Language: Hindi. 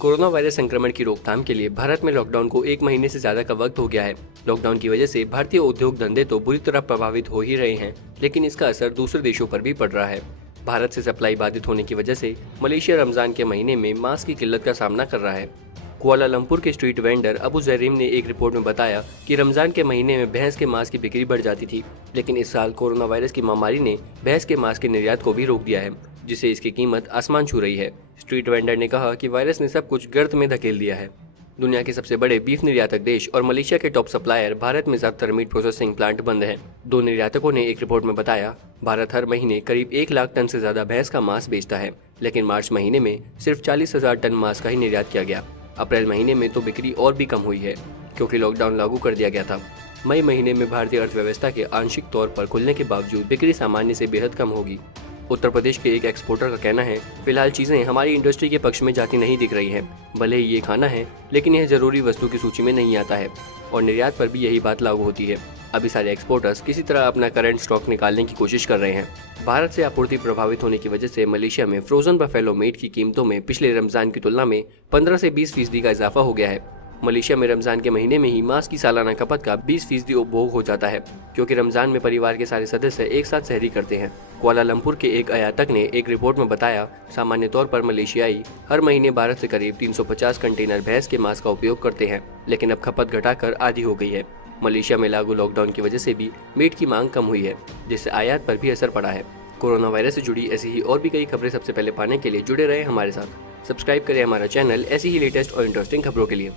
कोरोना वायरस संक्रमण की रोकथाम के लिए भारत में लॉकडाउन को 1 महीने से ज्यादा का वक्त हो गया है। लॉकडाउन की वजह से भारतीय उद्योग धंधे तो बुरी तरह प्रभावित हो ही रहे हैं, लेकिन इसका असर दूसरे देशों पर भी पड़ रहा है। भारत से सप्लाई बाधित होने की वजह से मलेशिया रमजान के महीने में मास्क की किल्लत का सामना कर रहा है। कुआलालंपुर के स्ट्रीट वेंडर अबू जहरीम ने एक रिपोर्ट में बताया कि रमजान के महीने में भैंस के मांस की बिक्री बढ़ जाती थी, लेकिन इस साल कोरोना वायरस की महामारी ने भैंस के मांस के निर्यात को भी रोक दिया है, जिससे इसकी कीमत आसमान छू रही है। स्ट्रीट वेंडर ने कहा कि वायरस ने सब कुछ गर्त में धकेल दिया है। दुनिया के सबसे बड़े बीफ निर्यातक देश और मलेशिया के टॉप सप्लायर भारत में ज्यादातर मीट प्रोसेसिंग प्लांट बंद हैं। दो निर्यातकों ने एक रिपोर्ट में बताया, भारत हर महीने करीब 1 लाख टन से ज्यादा भैंस का मांस बेचता है, लेकिन मार्च महीने में सिर्फ 40,000 टन मांस का ही निर्यात किया गया। अप्रैल महीने में तो बिक्री और भी कम हुई है, क्योंकि लॉकडाउन लागू कर दिया गया था। मई महीने में भारतीय अर्थव्यवस्था के आंशिक तौर पर खुलने के बावजूद बिक्री सामान्य से बेहद कम होगी। उत्तर प्रदेश के एक एक्सपोर्टर का कहना है, फिलहाल चीजें हमारी इंडस्ट्री के पक्ष में जाती नहीं दिख रही हैं। भले ही ये खाना है, लेकिन यह जरूरी वस्तु की सूची में नहीं आता है, और निर्यात पर भी यही बात लागू होती है। अभी सारे एक्सपोर्टर्स किसी तरह अपना करंट स्टॉक निकालने की कोशिश कर रहे हैं। भारत से आपूर्ति प्रभावित होने की वजह से मलेशिया में फ्रोजन बफेलो मीट की कीमतों में पिछले रमजान की तुलना में 15 से 20% का इजाफा हो गया है। मलेशिया में रमजान के महीने में ही मांस की सालाना खपत का 20% उपभोग हो जाता है, क्योंकि रमजान में परिवार के सारे सदस्य एक साथ सहरी करते हैं। कुआलालंपुर के एक आयातक ने एक रिपोर्ट में बताया, सामान्य तौर पर मलेशियाई हर महीने भारत से करीब 350 कंटेनर भैंस के मांस का उपयोग करते हैं, लेकिन अब खपत घटाकर आधी हो गई है। मलेशिया में लागू लॉकडाउन की वजह से भी मीट की मांग कम हुई है, जिससे आयात पर भी असर पड़ा है। कोरोना वायरस से जुड़ी ऐसी ही और भी कई खबरें सबसे पहले पाने के लिए जुड़े रहे हमारे साथ। सब्सक्राइब करें हमारा चैनल ऐसी ही लेटेस्ट और इंटरेस्टिंग खबरों के लिए।